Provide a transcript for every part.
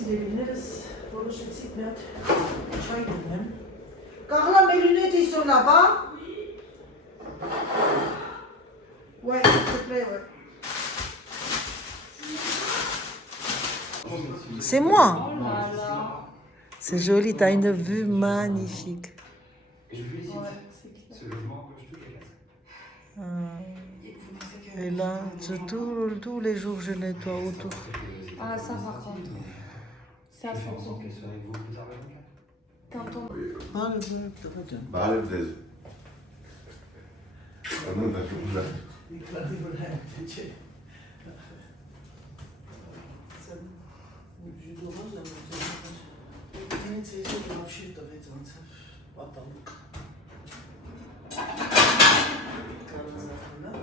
Սիրելիներս որոշեցիք մի հատ չայ դնեմ։ Կաղլա mes lunettes ils sont là-bas. Ouais, s'il te plaît, ouais. C'est moi. C'est joli, t'as une vue magnifique. Et là, tous les jours, je nettoie autour. Ah, ça par contre. Ça, c'est bon. Quand on...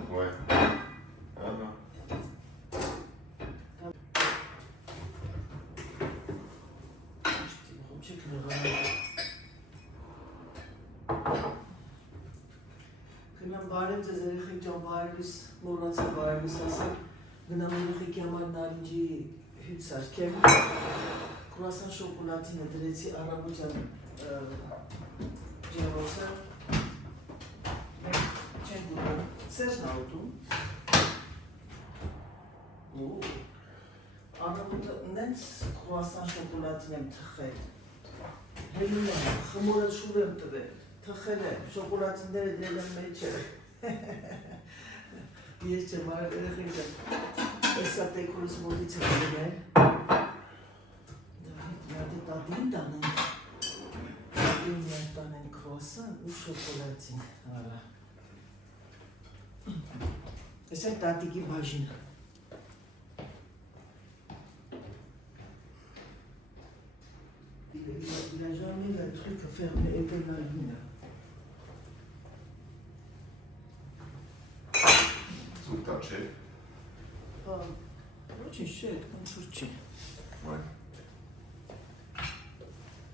Ouais. Գնամ բարև ձեզ երեխեք ջան, բարևս, մոռացա բարևս ասել, գնամ երեխեքի համար նարինջի հյութ սարքեմ, կրուասան շոկոլադին է դրեցի առավոտյան ջերոսը, չենք ուտում, Սերժն ա ուտում, առավոտը նենց կրուասան շոկոլադին եմ թխել, հելուն եմ, խմորը շուր եմ տվել, թխել եմ, շոկոլադինները դրել եմ մեջը, ես չեմ արել երեխեք ջան, Եսա տեկորս մոտից է գնել, Դավիթ, տատին տանենք, տատին միայն տանենք կրուասան ու շոկոլադին, հալա, Եսա տատիկի բաժինը, Il a jamais le truc fermé et la lune. Zum toucher. Очень щет, он шурчит. Ouais.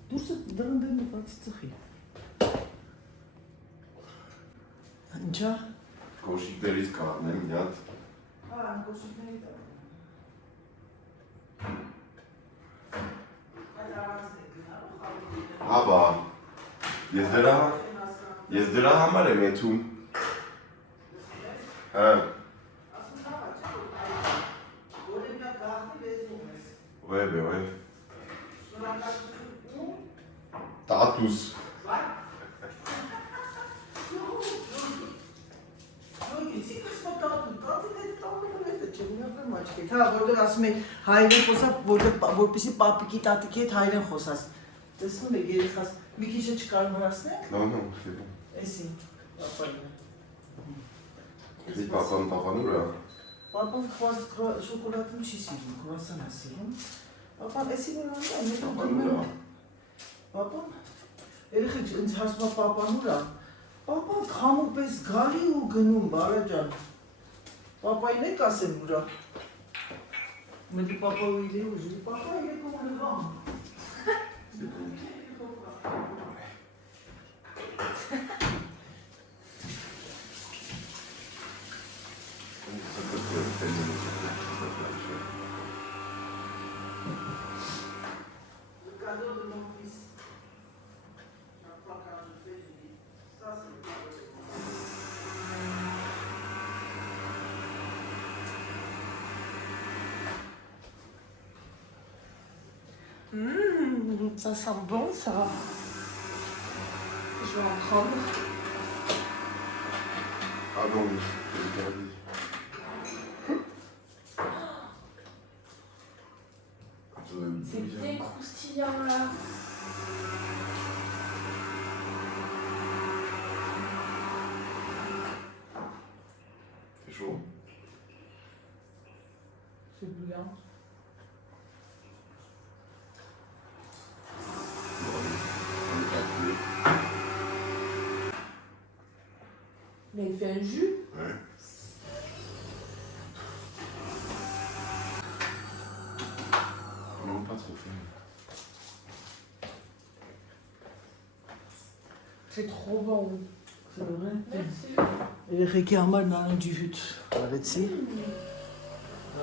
Դուրսը դրանդել մի բացի ծխի։ Ինչա։ Կոշիկներից կառնեմ մի հատ։ Կոշիկների դա։ Աբա, ես դրա համար եմ եթում։ Հա։ Ouais, ben ouais. Tatus. Հա, որտեղ ասում են հայերեն խոսա, որպեսի պապիկի տատիկի հետ հայերեն խոսաս։ Տեսնում եք երեխաս, մի քիչ չկարմրացնենք։ Non, non, c'est bon. Էսի, պապայինը։ Քրի պապան տաղանուր է։ Պապան շոկոլադում չի սիրում, կրուասան է սիրում։ Պապան էսի որ անդա, Տաղանուր է։ Պապան, երեխեք ինձ հասմա պապանուր է։ Պապան խամու պես գալի ու գնում, բարա ջան։ Պապային եք ասեմ ուրա։ Մեդի պապա ու իլի ուժի, պապա եք ու լվամ։ Ça sent bon ça. Je vais en prendre. Ah non, j'ai perdu. C'est bien croustillant là. C'est chaud. C'est bouillant. Mais il fait un jus. Ouais. Non, pas trop fin. C'est trop bon. C'est vrai. Merci. Երեխեքի համար նարնջի հյութ արեցի։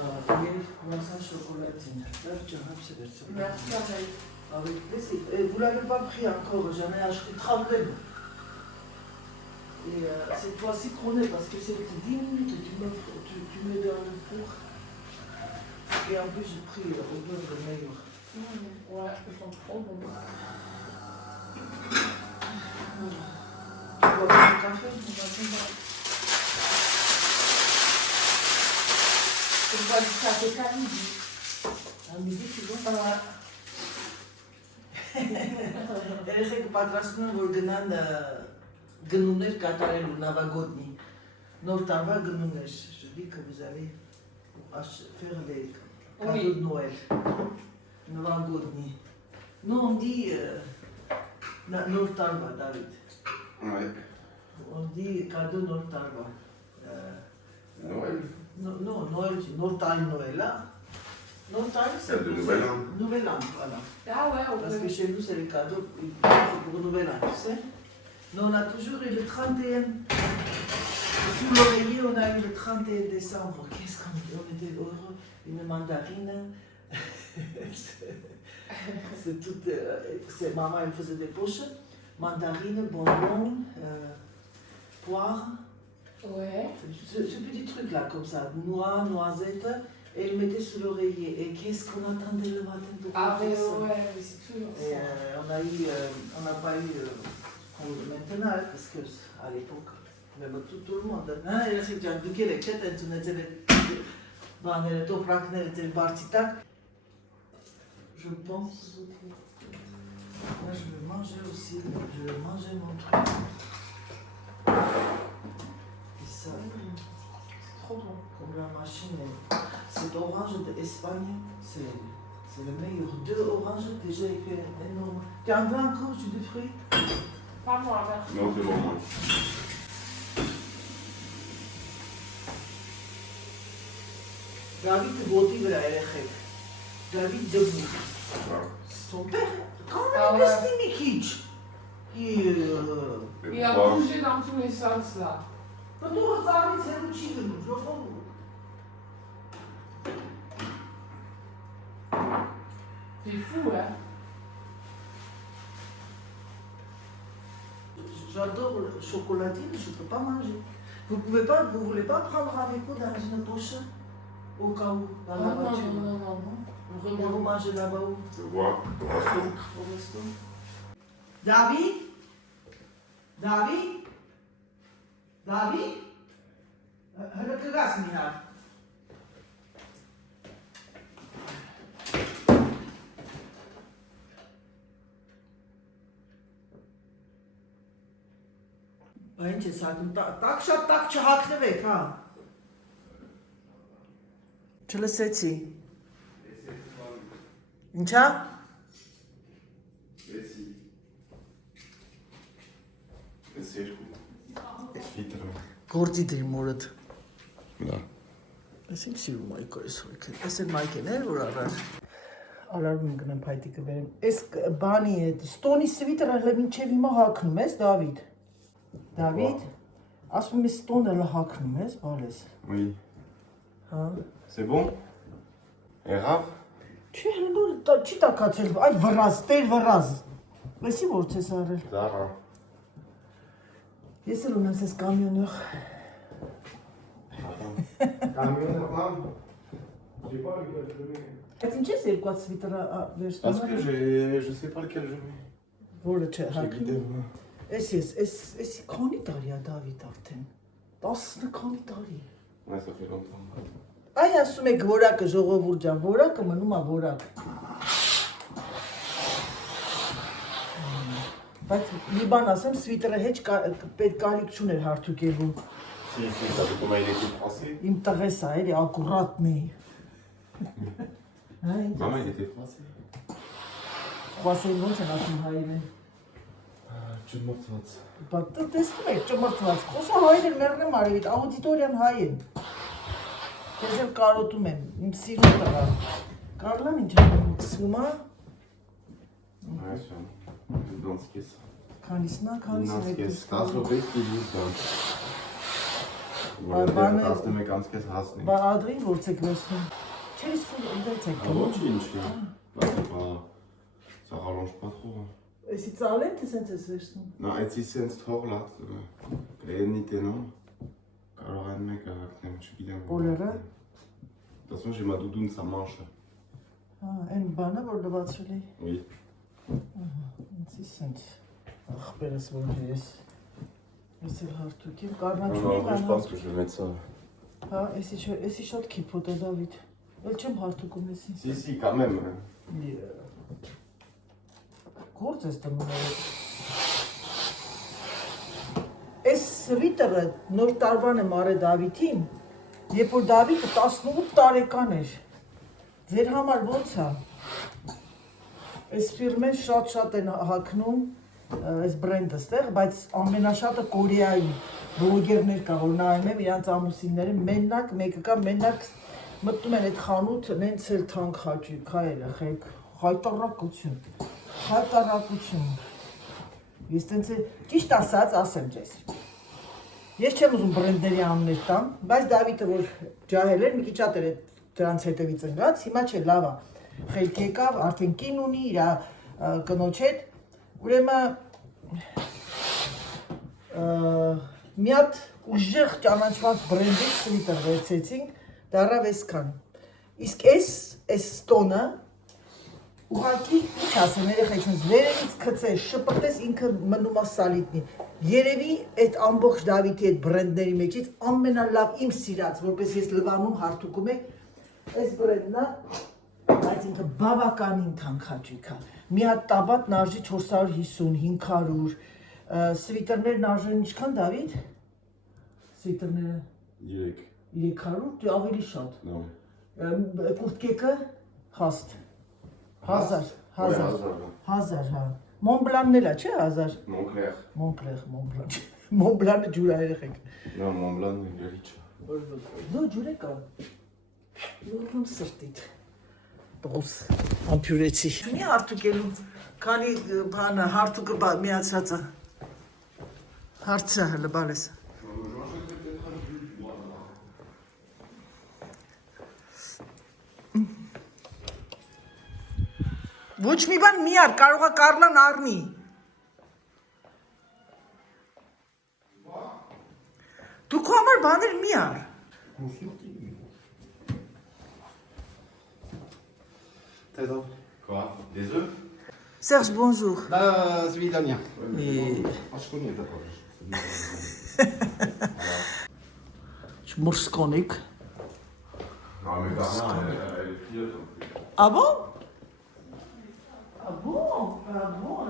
Երեք croissant chocolatine. Լավ ջան, հապսը վերցրու։ Merci Anaïs. Avec plaisir. Et vous l'avez pas pris encore, j'en ai acheté 30. Et cette fois-ci, prenez parce que c'est 10 minutes et tu me donnes pour. Et en plus, j'ai pris au beurre de meilleur. Ouais, ils sont trop bons. Tu bois pas du café? Je bois du café qu'à midi. À midi, tu vois? Երեխեք պատրաստում են, որ գնան գնումներ կատարելու նավագոտնի, նոր տարվա գնումներ, je dis que vous allez faire les cadeaux de Noël, նավագոտնի. Non, on dit նոր տարվա, David. Ouais. On dit cadeau nor tarva. Noël. Non, Noël, nor tarva Noël, là. Nor tarva, C'est de Nouvel An. Nouvel An, voilà. Ah ouais, on Parce peut. que chez nous, c'est les cadeaux pour Nouvel An, tu sais. Mais on a toujours eu le 31. Sous l'oreiller, on a eu le 31 décembre. Qu'est-ce qu'on était heureux. Une mandarine. C'est tout. Maman, elle faisait des poches. Mandarine, bonbons, poire. Ouais. Ce petit truc là, comme ça, noix, noisettes, et elle mettait sous l'oreiller. Et qu'est-ce qu'on attendait le matin pour Ah faire ouais, ça? ouais, mais c'est toujours Et ça. on n'a pas eu comme maintenant, parce qu'à l'époque, même tout le monde. Hein, il y a des gens qui les quêtes, ils ont été dans les toprakner, les bartitak. Je pense. Là, je vais manger aussi. Je vais manger mon truc. Et ça, c'est trop bon. Comme la machine. Cet orange d'Espagne, c'est le meilleur. 2 oranges que j'ai fait énorme. Tu en veux encore jus de fruits? Pas moi, merci. Non, c'est bon, moi. David votit de la LRF. David debout. Ah. Son père, quand Ah même, ouais. qu'est-ce qu'il Mikic? Mais Il a pourquoi? bougé dans tous les sens là. Quand on regarde, c'est un petit peu. Je comprends. C'est fou, hein. J'adore le chocolatine, je ne peux pas manger. Vous voulez pas prendre avec vous dans une poche? Au cas où, dans la Non, voiture. non. Vous voulez vous manger là-bas où? Je vois. Au resto. Au resto. David? David? David? Hele gas niet aan. Bence sakın tak չհակնվեք, հա։ Չլսեցի։ Ինչա։ Merci. Merci, je crois. Filtre. Գործի դրիմորդ։ Là. Այսինքն սիրում այ կորսոյքը։ Այս էլ մայքեն էր որ առար։ Ալարում գնամ փայտիկը բերեմ։ Այս բանի է, ստոնի սվիտերը հələ մինչև հիմա հագնում ես, Դավիթ։ Դավիթ, ասում ես ստոնը հələ հագնում ես, բալես։ Oui. Հա։ C'est bon? Grave? Չի հələ չի տակացել, այ վրազ, տեր վրազ։ Մեսի որ ցես արել։ Zara. Ես էլ ունեմ ես կամիոներ։ Camion, maman? J'ai pas lequel je mets. Բայց ինչ ես երկու սվիտերը վերստանում։ Parce que je sais pas lequel je mets. Որը չէ, J'ai հագնում։ vidé moi. Էս քանի տարի է Դավիթ արդեն։ 10 քանի տարի։ Ouais, ça fait longtemps. Այ ասում եք որակը ժողովուրդ ջան, որակը մնում է որակ։ Բայց մի բան ասեմ, սվիտերը հեչ պետք կարիք չուներ հարթուկելու։ Si, ça fait comment il était français. Իմ տղես է, էլի ակուրատնի։ Հա, Maman, il était français. խոսեն ոնց են ասում հայերեն։ Tu me montres. Բայց տեսնում եք ճմրթված։ Խոսա հայերեն մեռնեմ արևիտ, աուդիտորիան հայ են։ Քեզ էլ կարոտում են, իմ սիրուն տղա։ Կարլան ինչ ցսվում է։ Ouais, sûrement. Dans ce cas, ça. Քանիսնա, քանիսն Dans ce է cas, ça. Ça, c'est vrai qu'il dit ça. Բանը 11 անցքես հասնի։ բա ադրին որցեք վերցնում։ Չես ընդեցեք։ Ոչինչ, բա ça rallonge pas trop. Էսի ծալեն թե սենց ես վերցնում։ Non, այդի սենց թող լավ, գրենի տենոմ, կարող են մեկը հակնեմ, չգիտեմ։ Պոլերը։ De toute façon, j'ai ma doudoune, ça manche. Այն բանը որ լվացրել էի։ Oui. Ինձի սենց։ Ախպերս որ ես։ Ես էլ հարթուկ եմ, Non, կարնաչունի en vrai, je pense que je vais mettre ça. Հա, էսի շատ քիփոտ է Դավիթ։ Էլ չեմ հարթուկում էսի։ Si, quand même. Գործ ես դնում է։ Այս սվիտերը նոր տարվան եմ արել Դավիթին, երբ որ Դավիթը 18 տարեկան էր։ Ձեր համար ո՞նց է։ Այս ֆիրմեն շատ են հագնում այս բրենդը ստեղ, բայց ամենաշատը Կորեայի բլոգերներ կա, որ նայում եմ իրանց ամուսինները, մենակ մեկը կա, մենակ մտնում են այդ խանութ, նենց էլ թանկ հաճույք, հա երեխեք, խայտարակություն։ Ես տենց է, ճիշտ ասած, ասեմ ձեզ։ Ես չեմ ուզում բրենդների անուններ տամ, բայց Դավիթը որ ջահել էր, մի քիչ ատեր է դրանց հետևից ընկած, հիմա չէ, լավ է։ Խելք եկավ, արդեն կին ունի, իր կնոջ հետ, ուրեմն մի հատ ուժեղ ճանաչված բրենդից սվիտեր վերցեցինք, դառավ այսքան։ Իսկ այս տոնը ուղղակի ինչ ասեմ, երեխեք, վերևից գցես, շպրտես ինքը մնում է սալիտնի։ Երևի այդ ամբողջ Դավիթի այդ բրենդների մեջից ամենալավ իմ սիրած, որպես ես լվանում հարթուկում եմ, այս բրենդն է, բայց ինքը բավականին թանկ հաճույք է։ Մի հատ տաբատն արժի 450, 500, սվիտերներն արժեն ինչքան Դավիթ։ Սվիտերները 300, ավելի շատ։ Կուրտկեկը հաստ։ 1000, հա։ Մոնբլանն էլ է, չէ 1000։ Մոնկլեղ, Մոնբլանը ջուր է երեխեք։ Non, Mont Blanc, il est riche. Դու ջուր է կա։ Ուրում սրտիդ։ Բոս, ամպյուրեցի։ Մի հարթուկելու, քանի բանը հարթուկը միացած է։ Հարցը հələ բալես։ Ոչ մի բան մի ար, կարող է Կարլան առնի։ Դու քո համար բաներ մի ար։ T'es donc quoi? Des œufs? Serge, bonjour. Celui italien. Je connais d'abord. Murskonik. Non, mais Bernard, elle est pire. Ah bon? Ah bon?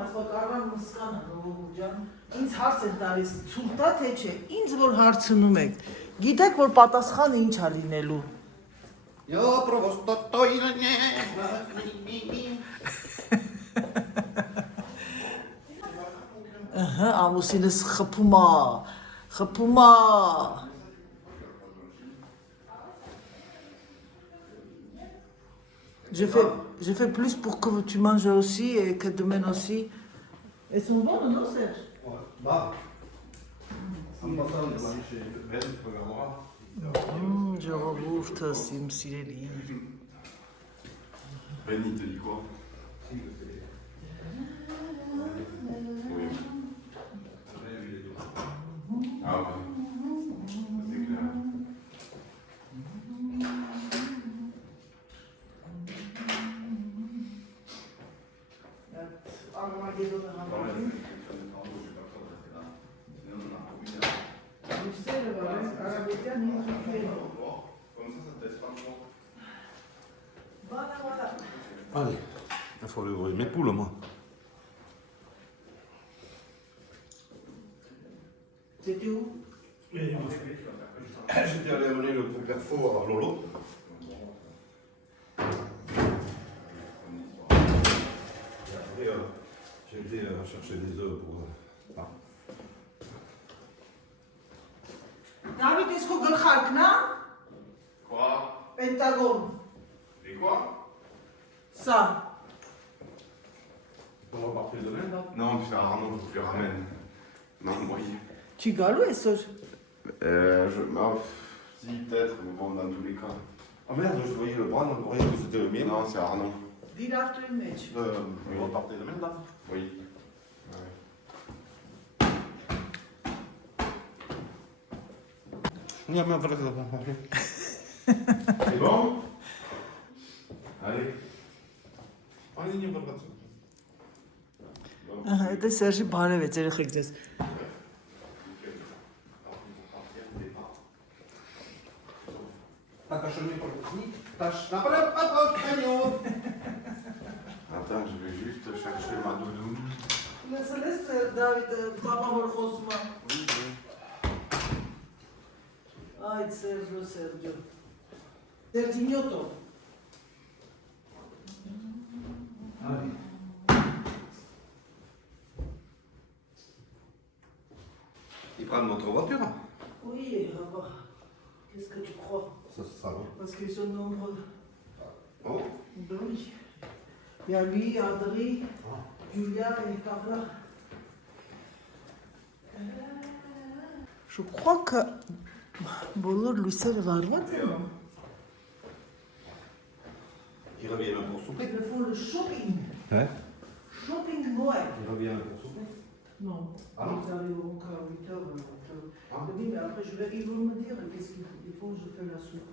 Այս որ Կարլան Մուրսկանը ջան, ինձ հարց են տալիս, ցուրտ է թե չէ։ Ինձ որ հարցնում եք, գիտեք որ պատասխանը ինչ է լինելու։ Io provo sto togliere. Ահա, ամուսինս խփում է։ Je fais plus pour que tu manges aussi et que demain aussi. Elles sont bonnes, non, Serge? Ouais, bah. Ça me passe à chez Ben, tu peux voir. Ժողովուրդս իմ սիրելի։ Ben, il te dit quoi? Oui. Ah ouais. C'est clair. Allez, il faut ouvrir mes poules, moi. C'était où? J'étais allé amener le Carrefour à Lolo. Et j'ai été chercher des œufs pour... David, est-ce qu'on gâche là? Quoi? Pentagone. Et quoi? Ça. On va partir demain, là? Non, puis Arnaud, faut que je le ramène. Non, moi, Tu galo, est-ce que... Si, peut-être, mais bon, dans tous les cas. Ah merde, je voyais le bras, on croyait que c'était le mien. Non, c'est Arnaud. Dile after image. On partait de même là. Oui. Ja, maar wat is dat? C'est bon? Allez. Allez, nie wat. Դա Սերժի բարև է, երեխեք ձեզ։ Так, а что мне пропустить? Таш, напротив, конёк. Attends, je vais juste chercher ma doudoune. Լսես Դավիթ, պապա որ խոսում է։ Այդ Սերջո։ Սերջինյոտո։ Ils prennent notre voiture? Oui, qu'est-ce que tu crois? Ça, c'est ça, non? Parce qu'ils sont nombreux. Oh. Ben oui. Il y a lui, André, Julia et Carla. Je crois que բոլոր լույսերը վառված են։ Ils reviennent pour souper? Ils font le shopping. Hein? Shopping Noël. Ils reviennent pour souper? Non. Ah non? Ils arrivent encore à 8h. Ah. Oui, mais après, ils vont me dire qu'est-ce qu'il faut, je fais la soupe.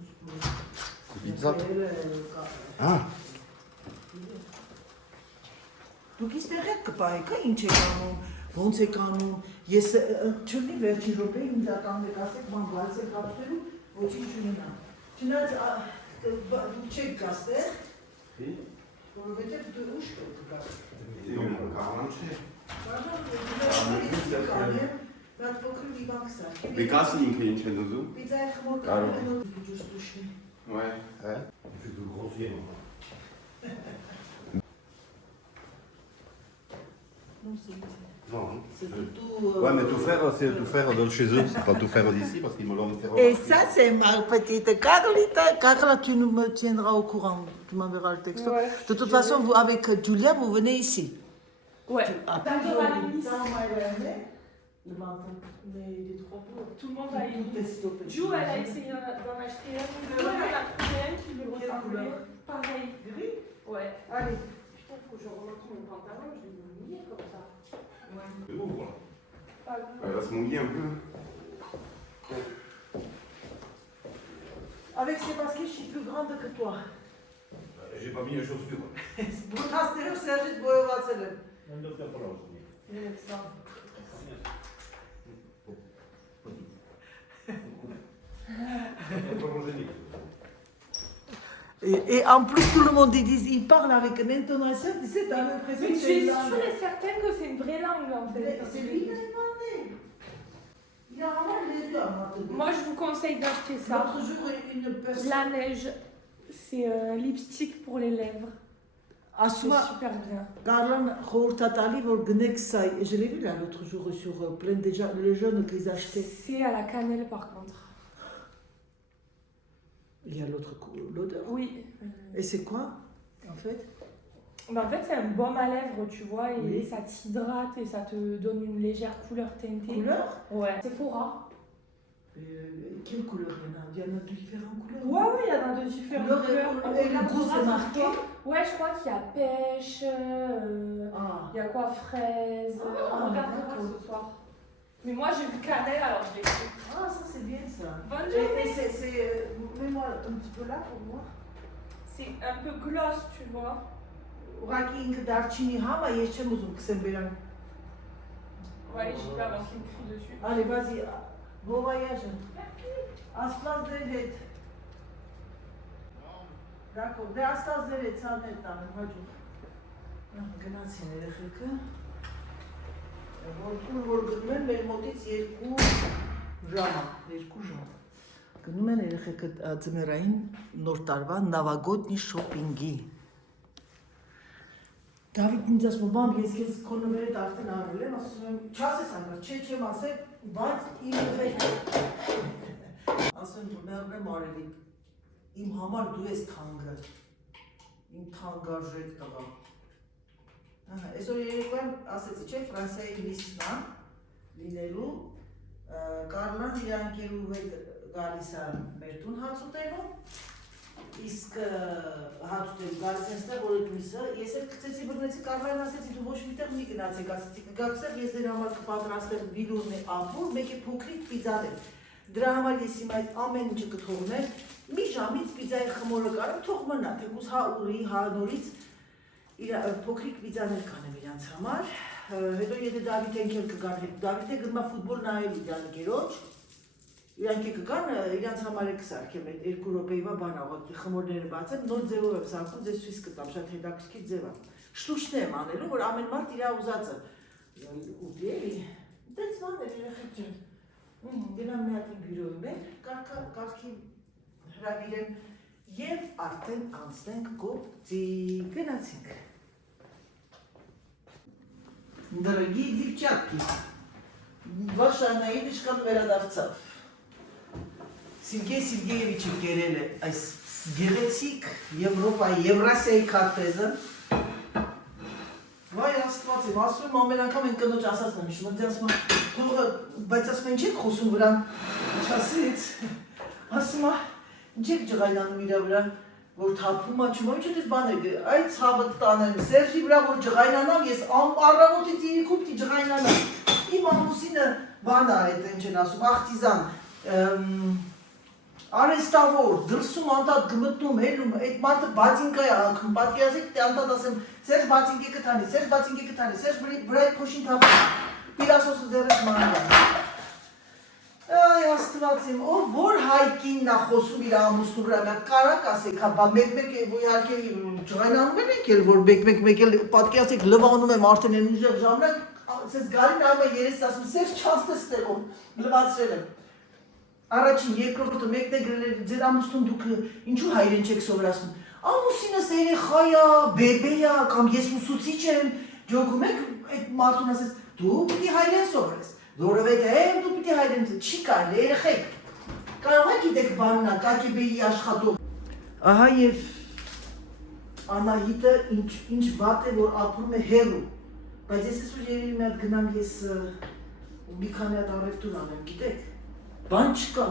Pizza? Ah. Դուք իստեղ եք կպահեք, ինչ եք անում, ոնց եք անում, ես չունի վերջի րոպեին իմ դականն եք ասեք, ման բալց եք ապրելու, ոչինչ չունենամ։ Չնայած դուք չեք գաստեղ, որովհետև դու ուշ կգաս։ Et on a 40. Բայց փոքր լիվանք սա։ Mais quand c'est une cliente chez nous? Պիզայի խմոր Կարո՞ղ։ կանում ջուս դուշնի։ Ouais. Hein? Il fait de grossier, non? Non, c'est Non. tout. Ouais, mais tout faire, c'est tout faire de chez eux, c'est pas tout faire d'ici parce qu'ils me l'ont fait. Et ça, c'est ma petite Carlita. Carla, tu nous me tiendras au courant. Tu m'enverras le texto. Ouais. De toute façon, vous, avec Julia, vous venez ici. Ouais. Ah, D'abord à la Nice. Le 21. Mais il est trop beau. Tout le monde a aimé. Tout est stoppé. Jou, elle a essayé d'en acheter un. Elle en a trouvé un qui lui Quelle ressemblait. couleur? Pareil. Gris. Ouais. Allez. Putain, faut que je remonte mon pantalon, je vais me mouiller comme ça. C'est beau, voilà. Pas grave. Elle va se mouiller un peu. Avec Sébastien, je suis plus grande que toi. J'ai pas mis les chaussures. Vous restez au service pour le Vassel. On doit faire pas là aussi. Et en plus, tout le monde il parle avec une intonation, tu sais, t'as l'impression Mais que je c'est suis une sûre langue. et certaine que c'est une vraie langue en fait. C'est lui qui a inventé. Il a vraiment les yeux à moi. Moi je vous conseille d'acheter ça. L'autre jour, une personne. La neige, c'est un lipstick pour les lèvres. C'est Asuma, super bien. Garland, Khortatali, Vorgnexai. Je l'ai vu là l'autre jour sur plein déjà, le jaune qu'ils achetaient. C'est à la cannelle par contre. Il y a l'odeur. Oui. Et c'est quoi, en fait? Ben, en fait, c'est un baume à lèvres, tu vois, et Oui. ça t'hydrate et ça te donne une légère couleur teintée. Couleur? Ouais. Sephora. Quelle couleur il y en a de différentes couleurs. Ouais, il y en a de différentes Couleur couleurs. et le goût, c'est marqué. Ouais, je crois qu'il y a pêche, Ah. il y a quoi, fraise. On regardera d'accord. ce soir. Mais moi, j'ai vu cannelle, alors je l'ai pris. Ah, ça c'est bien ça. Bonne Et journée. c'est. Mets-moi un petit peu là pour moi. C'est un peu gloss, tu vois. Ուղղակի դարչինի համա ես չեմ ուզում քսեմ բերան։ Ouais, j'y vais avant qu'il me crie dessus. Allez, vas-y. Bon voyage. Աստված դեր հետ։ D'accord, դե աստված դեր հետ ցաներ տանեմ հաջող։ Գնացին երեխեքը։ Որ գնում են մեր մոտից 2 ժամ։ Գնում են երեխեքը ձմեռային նոր տարվա նավագոտնի շոփինգի։ Դավիթ ինձ ասում բամ ես քեզ կոնոմերդ արդեն արել եմ, ասում եմ չասես անգամ, չեմ ասել, բայց իմ վեր։ Ասում եմ մերնեմ արելի։ Իմ համար դու ես թանկը։ Իմ թանկարժեք տղա։ Ահա, այսօր երեկոյան ասեցի, չէ, Ֆրանսիայի միսն է լինելու, Կարլան իր անկերու հետ գալիս է մեր տուն հաց ուտելու, իսկ հաց ուտելու գալիս այնստեղ որ այդ միսը, ես էլ գցեցի բռնեցի Կարլային ասեցի դու ոչ միտեղ մի գնացեք, ասեցի կգացեք ես դեր համար կպատրաստեմ վիլուրնի ապուր, մեկ է փոքրիկ պիզաներ, դրա համար ես իմ այդ ամեն ինչը կթողներ, մի ժամից պիզայի խմորը կարեմ թող մնա, թեկուզ հա ուռի, հա նորից փոքրիկ պիզաներ կանեմ իրանց համար, հետո եթե Դավիթեն կեր կգան, Դավիթը գնա ֆուտբոլ նայելու իր անկերոջ, իրանք կգան, իրանց համար եք սարքեմ այդ 2 րոպեյվա բան աղոտ խմորները բացեմ, նոր ձևով եմ սարքում, ձեզ ցույց կտամ, շատ հետաքրքիր ձև է։ Շտուշն եմ անելու, որ ամեն մարդ իր ուզածը ուտի էլի։ Դες բաներ երեխեք ջան։ Գնամ մի հատ իմ բյուրոյի մեջ, կարգի հրավիրեմ եւ արդեն անցնենք գործի, գնացինք։ Дорогие девчатки, ваша Анаидышкան վերադարձավ։ Սերգեյ Սերգեյևիչը կերել է այս գեղեցիկ Եվրոպայի, Եվրասիայի քարտեզը։ Վայ աստված եմ, ասում եմ ամեն անգամ են կնոջ ասածն եմ հիշում, ասում եմ, թողը, բայց ասում են չեք խոսում վրան, չասից, ասում եմ, ինչ եք ջղայնանում իրա վրա, որ թափում աչում, ինչ ես բան եք, այդ ցավը տանեմ, Սերժի վրա որ ջղայնանամ, ես առավոտից իրիկուպտի ջղայնանամ, իմ ամուսինը բան է այդ ինչ են ասում, աղտիզան, արեստավոր, դրսում անդատ գմտնում, հելում, այդ մարդը բացինկա է անգում, պատկերացեք, անդատ ասեմ, Սերժ բացինկե կտանի, Սերժ բացինկե կտանի, Սերժ վրա այդ փոշին թափում, պիրասոսը ձերս մանրան։ Այ աստված իմ, որ հայկինն է խոսում իր ամուսնու վրա, մի հատ կարակ ասեք, հա, մեկ-մեկ իհարկե ջղայնանում են եկել, որ մեկ-մեկ էլ պատկերացեք լվանում եմ արդեն են ուժեղ ժամանակ, ասես գալին նայում է երես ասում, Սերժ չանցնես տեղում, լվացրել եմ։ Առաջին երկրորդը մեկն է գրել էր ձեր ամուսնուն դուք ինչու հայերեն չեք սովորացնում։ Ամուսինս երեխա է, բեբե է, կամ ես ուսուցիչ եմ, ջոգում եք այդ մարդուն ասես դու պիտի հայերեն սովորես, որովհետև դու պիտի հայերեն չի կարելի երեխեք։ Կարող եք գիտեք բաննա, կակիբեի աշխատող։ Ահա եւ Անահիտը ինչ վատ է որ ապրում է հեռու, բայց ես այսօր երևի մի հատ գնամ ես մի քանի հատ առևտուր անեմ, գիտեք։ Բան չկա,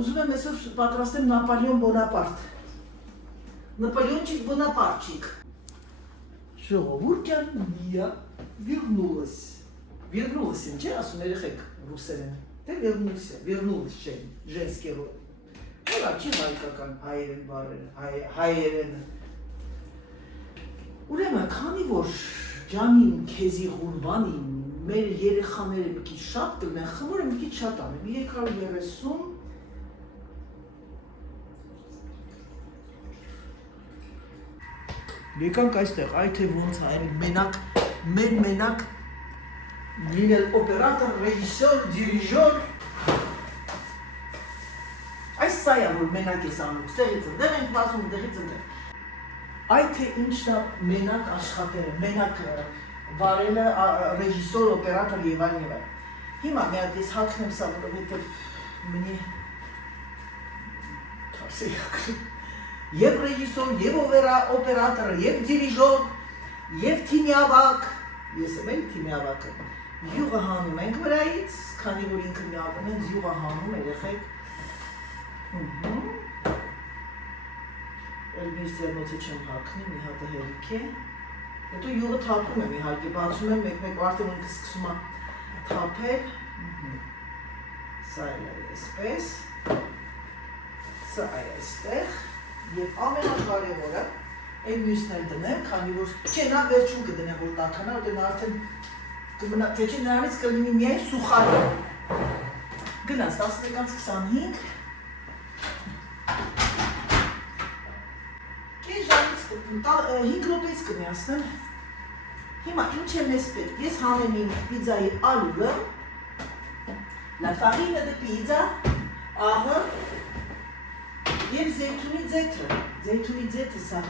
ուզում եմ այսօր պատրաստեմ Նապոլեոն Բոնապարտ, Նապոլեոնчик Բոնապարտчик, ժողովուրդ ջան, я вернулась, вернулась եմ, չէ, ասում երեխեք ռուսերեն, դե вернулась չէ, женский род, որա չի հայկական հայերեն բարերը, հայերենը, ուրեմն քանի որ ջանին, քեզի ղուրբանին, մեր երեխաները մի քիչ շատ կլինեն, խմորը մի քիչ շատ անեմ, 330 Եկանք այստեղ, այ թե ոնց է, մենակ լինել օպերատոր, ռեժիսոր, դիրիժոր Այս սա է, որ մենակ ես անում, ստեղից ընդեղ ենք վազում, ընդեղից ընդեղ Այ թե ինչն է մենակ աշխատելը, մենակ վարելը ռեժիսոր, օպերատոր եւ այլն։ Հիմա մի հատ ես հագնեմ սա, որովհետեւ մնի եւ ռեժիսոր, եւ օպերատոր, եւ դիրիժոր, եւ թիմիավակ, ես եմ թիմի ավակը։ Յուղը հանում ենք վրայից, քանի որ ինքը մի հատ ունեն, յուղը հանում երեխեք։ Էլ ձեռնոցը չեմ հագնի, մի հատը հերիք է։ Հետո յուղը թափում եմ իհարկե, բացում եմ մեկ-մեկ արդեն ինքը սկսում է թափել։ Սա էլ է այսպես։ Սա այստեղ։ Եվ ամենակարևորը, այն մյուսն էլ դնեմ, քանի որ չէ նա վերջում կդնեմ, որ տաքանա, որտեղ նա արդեն կմնա, թե չէ նրանից կլինի միայն սուխարը։ Գնաց 11:25 Կես ժամից 5 րոպեից կմիացնեմ։ Հիմա ինչ եմ ես պետք, ես հանեմ իմ պիզայի ալուրը, la farine de pizza, աղը, և զեյթունի ձեթը սա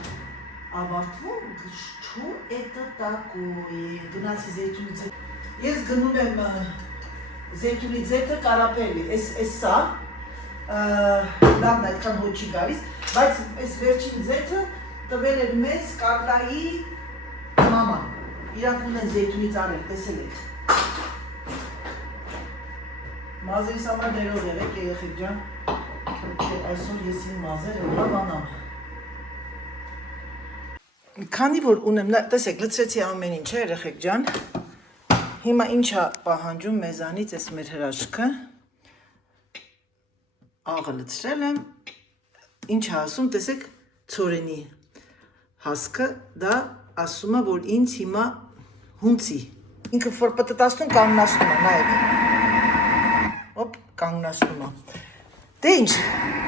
ավարտվում, չու էտը տակոյ, գնացի զեյթունի ձեթը, ես գնում եմ զեյթունի ձեթը կարապելի, ես սա, լավն այդքան հոչ չի գալիս, բայց ես վերջին ձեթը տվել էր մեզ Կարլայի մաման, իրանք ունեն զեյթունից արել, տեսել եք, Մազերիս համար ներող եղեք երեխեք ջան, թե այսօր ես իմ մազերը լավանամ։ Քանի որ ունեմ, տեսեք, լցրեցի ամեն ինչ երեխեք ջան, հիմա ինչա պահանջում մեզանից այս մեր հրաշքը, աղը լցրել եմ, ինչա ասում, տեսեք, ցորենի հասկը, դա ասում է, որ ինձ հիմա հունցի, ինքը որ պտտացնում կանգնացնում է, նայեք, ոպ, կանգնացնում է, դե ինչ,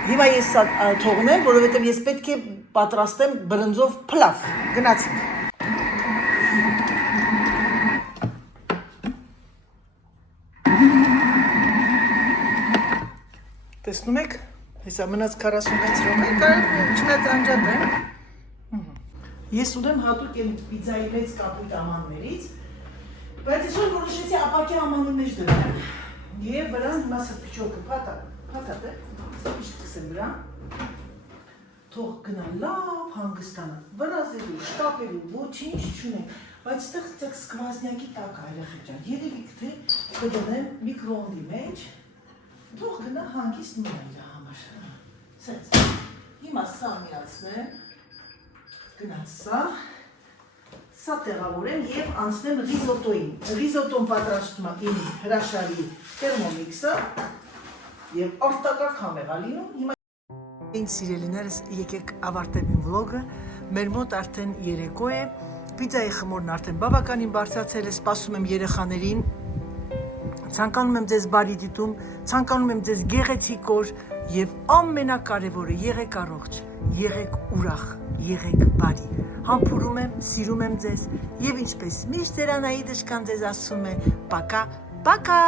հիմա ես սա թողնեմ, որովհետև ես պետք է պատրաստեմ բրնձով փլավ, գնացինք։ Տեսնում եք, հեսա մնաց 46 րոպե, չնայած անջատ է։ Ես ունեմ հատուկ եմ պիցայի մեծ կապույտ ամաններից, բայց այսօր որոշեցի ապակի ամանի մեջ դրել։ Եվ վրան հիմա սրտիչոկը փաթաթ է, սրտիչ կսեմ վրան, թող գնա լավ հանգստանա, վրազելու, շտապելու, ոչինչ չունեմ, բայց ստեղ սկվազնյակի տակ է երեխեք ջան, երևի թե կդնեմ միկրոոնդի մեջ, թող գնա հանգիստ մնա իր համար, սենց, հիմա սա միացնեմ, գնաց սա տեղավորեմ և անցնեմ ռիզոտոյին, ռիզոտոն պատրաստում է իմ հրաշալի թերմոմիքսը և արտակարգ համեղ ալինում, հիմա Ինչ սիրելիներս, եկեք ավարտեմ իմ վլոգը, մեր մոտ արդեն երեկո է, պիցայի խմորն արդեն բավականին բարձրացել է, սպասում եմ երեխաներին, ցանկանում եմ ձեզ բարի դիտում, ցանկանում եմ ձեզ գեղեցիկ օր եւ ամենակարևորը եղեք առողջ, եղեք ուրախ, եղեք բարի։ Համբուրում եմ, սիրում եմ ձեզ եւ ինչպես միշտ Ծերանայի դժկան ձեզ ասում է, պակա, պակա։